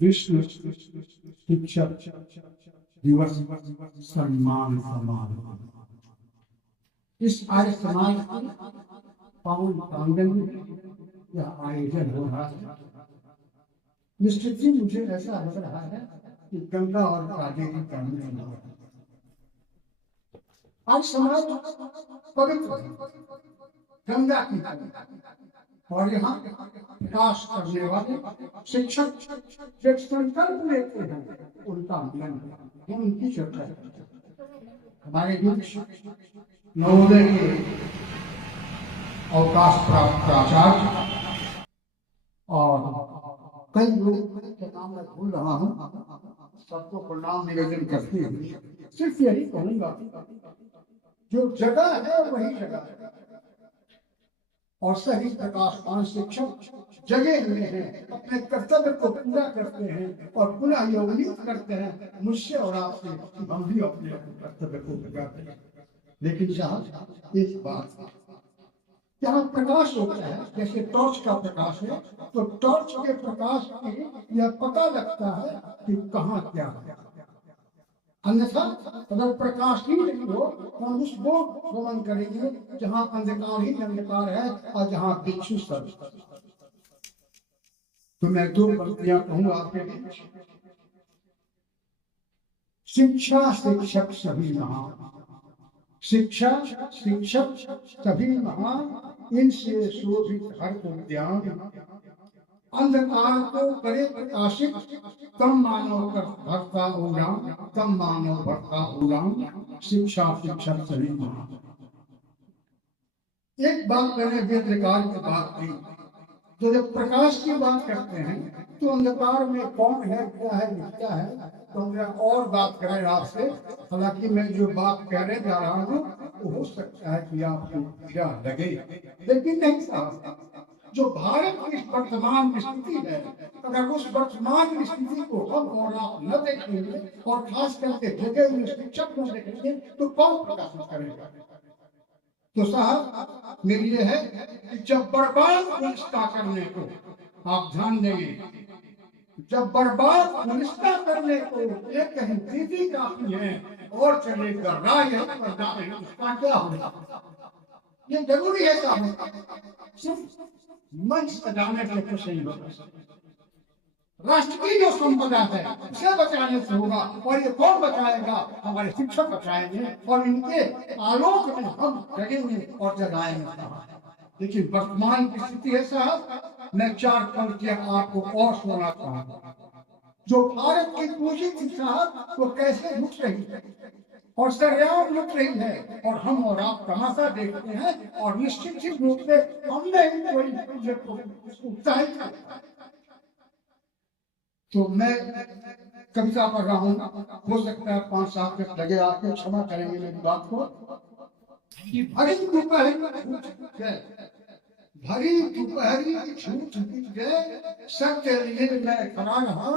विश्व शिक्षक दिवस सम्मान समारोह इस आर्य समाज की पावन प्रांगण में यह आयोजन हो रहा है। निश्चित ही मुझे ऐसा लग रहा है कि गंगा और कावेरी का मिलन हो रहा है। आज समाज पवित्र गंगा की और यहाँ विकास करने वाले शिक्षक जो संकल्प लेते हैं उनका मिलन हम उनकी चर्चा करते हैं। हमारे बीच नवोदय के अवकाश प्राप्त प्राचार्य और कई लोग के नाम मैं भूल रहा हूँ, सबको प्रणाम निवेदन करते हुए सिर्फ यही कहूंगा, जो जगह है वही जगह है और सही प्रकाशमान शिक्षक जगे हुए हैं, अपने कर्तव्य को पूरा करते हैं और पुनः ये उम्मीद करते हैं मुझसे और आपसे हम भी अपने कर्तव्य को पूरा करें। लेकिन साहब एक बात, जहाँ प्रकाश होता है जैसे टॉर्च का प्रकाश है, तो टॉर्च के प्रकाश से यह पता लगता है कि कहाँ क्या है, अन्यथा अगर प्रकाश ही नहीं हो तो हम उस बोर्ड गमन करेंगे जहाँ अंधकार ही अंधकार है और जहाँ बिच्छू सब। तो मैं दो पंक्तियां कहूंगा आपके बीच। शिक्षा शिक्षक सभी महान, शिक्षा शिक्षक सभी महान, इनसे शोभित हर उद्यान, अंधकार को करे प्रकाशित, कम मानव कर भरता उड़ान, कम मानव भरता उड़ान, शिक्षा शिक्षक सभी महान। एक बात मैंने वेदकार की बात की, तो जब प्रकाश की बात करते हैं तो अंधकार में कौन है, क्या है, दिखता है, तो मैं और बात करें आपसे। हालांकि मैं जो बात कहने जा रहा हूँ तो हो सकता है कि आपको पीड़ा लगे, लेकिन नहीं साहब, जो भारत की वर्तमान स्थिति है, अगर उस वर्तमान स्थिति को हम और आप न देखेंगे और खास करके जगह हुए शिक्षक न देखेंगे तो कौन प्रकाशित करेगा। तो साहब मेरी ये है कि जब बर्बाद पुलिसता करने को, आप ध्यान देंगे, जब बर्बाद पुलिसता करने को एक कहीं दीदी काफी है और चलेगा राय उसका क्या होगा, ये जरूरी है साहब। सिर्फ मंच सजाने से कुछ नहीं होगा, राष्ट्र की जो संपदा है उसे बचाने से होगा, और ये कौन बचाएगा, हमारे शिक्षक बचाएंगे और इनके आलोक में हम जगेंगे और जगाएंगे। लेकिन वर्तमान की स्थिति है साहब, मैं चार पंक्तियां आपको और सुनाना चाहूंगा। जो भारत की पूंजी थी साहब वो कैसे लुट रही है और सरेआम लुट रही है, और हम और आप तमाशा देखते हैं और निश्चित ही रूप से हमने ही उत्साहित किया। तो मैं कविता पढ़ रहा हूँ, हो सकता है 5-7 मिनट लगे, आपके क्षमा करेंगे मेरी बात को। कि भरी दोपहरी झूठ गए, सत्य लिए मैं खड़ा रहा,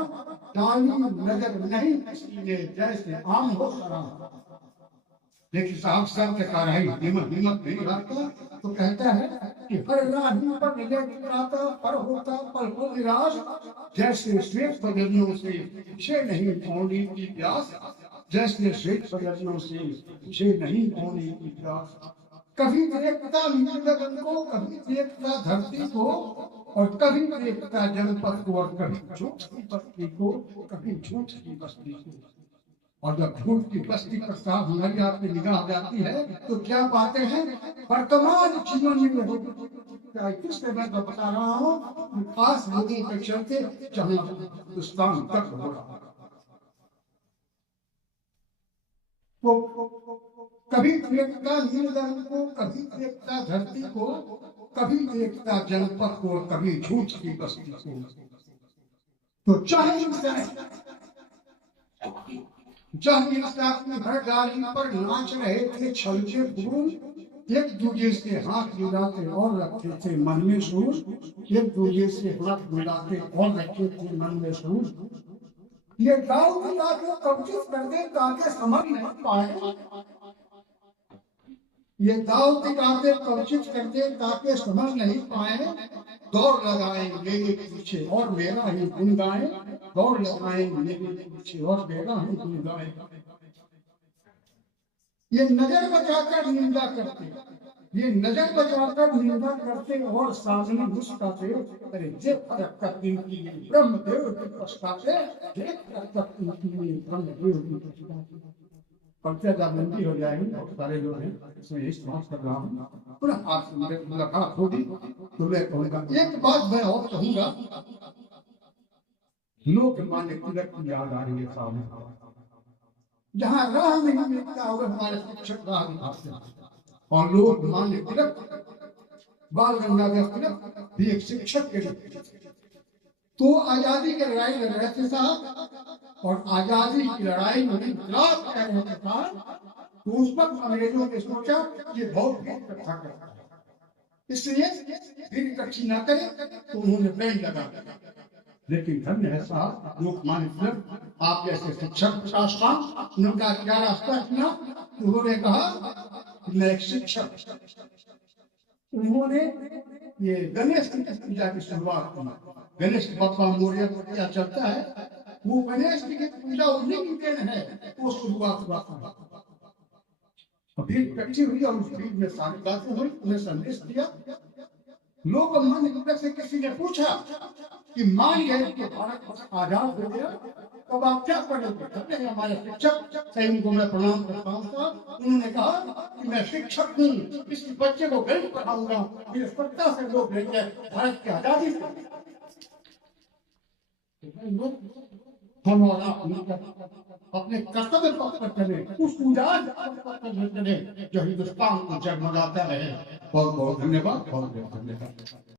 डाली नजर नहीं किसी जैसे आम हो खड़ा। लेकिन साहब सत्य का रही हिम्मत नहीं रखता, तो कहता है कि हर राही पर नजर गिराता, पर होता पल को निराश, जैसे श्वेत पगड़ियों से पीछे नहीं होने की प्यास, जैसे श्वेत पगड़ियों से पीछे नहीं होने की प्यास। कभी देखता गगन को, कभी देखता धरती को, और कभी देखता जनपद को, और कभी झूठ की बस्ती को, कभी झूठ की बस्ती को। और जब झूठ की बस्ती पर साफ हमारी आपकी निगाह जाती है तो क्या बातें हैं वर्तमान जीवन में होती, मैं तो बता रहा हूँ खास लोगों के चलते जहाँ हिंदुस्तान तक हो रहा है। तो कभी देखता नीलगंग को, कभी देखता धरती को, कभी देखता जनपद को, कभी झूठ की बस्ती को। तो चाहे जब हर गाड़ी पर नाच रहे थे छल के फूल, एक दूजे से हाथ मिलाते और रखते थे मन में सूर, एक दूजे से हाथ मिलाते और रखते थे मन में सूर। ये गाँव की बातें कब्जित कर दे ताकि समझ नहीं पाए, ये दाव की बातें कवचित करते ताकि समझ नहीं पाए, दौड़ लगाएं मेरे पीछे और मेरा ही गुण गाएं, दौड़ लगाएं मेरे पीछे और मेरा ही गुण गाएं। ये नजर बचाकर निंदा करते, ये नजर बचाकर निंदा करते और सामने मुस्काते, अरे जे फरक करती ब्रह्मदेव की पछताते, जे फरक करती ब्रह्मदेव की पछताते। पर्चा जब लंबी हो जाएगी, बहुत सारे लोग हैं, इसमें यही समाज कर रहा हूँ, पुनः आपसे मुलाकात होगी तो मैं कहूँगा। एक बात मैं और कहूँगा, लोग मान्य तिलक की याद आ रही है सामने, जहाँ राह नहीं मिलता वो हमारे शिक्षक राह दिखाते हैं, और लोग मान्य तिलक, बाल गंगाधर तिलक भी एक शिक्षक के रूप। तो आजादी की लड़ाई लड़ रहे थे साहब, और आजादी की लड़ाई में इनकलाब कर रहे थे साहब, तो उस वक्त अंग्रेजों ने सोचा ये बहुत भीड़ इकट्ठा करता है, इसलिए भीड़ इकट्ठी ना करे, तो उन्होंने बैन लगा दिया। लेकिन धन्य है साहब लोकमान्य तिलक, आप जैसे शिक्षक शास्त्र, उनका क्या रास्ता अपना, उन्होंने कहा मैं एक शिक्षक, उन्होंने ये गणेश की पूजा की शुरुआत की। गणेश बप्पा मोरया क्या चलता है, वो गणेश की पूजा उन्हीं की देन है, वो शुरुआत हुआ था। भीड़ इकट्ठी हुई और उस भीड़ में सारी बातें हुई, उन्हें संदेश दिया। लोकमान्य तिलक से किसी ने पूछा कि मान गए कि भारत आजाद हो गया, तब आप क्या करेंगे? हमारे शिक्षक सैनिक को मैं प्रणाम करता हूँ। उन्होंने कहा कि मैं शिक्षक हूँ, इस बच्चे को गणित पढ़ाऊंगा, फिर सत्ता से लोग लेंगे भारत की आजादी से। हम और आप अपने कर्तव्य पथ पर चले, उस उजाड़ पर चले जो हिंदुस्तान को जगमगाता रहे। बहुत बहुत धन्यवाद, बहुत बहुत धन्यवाद।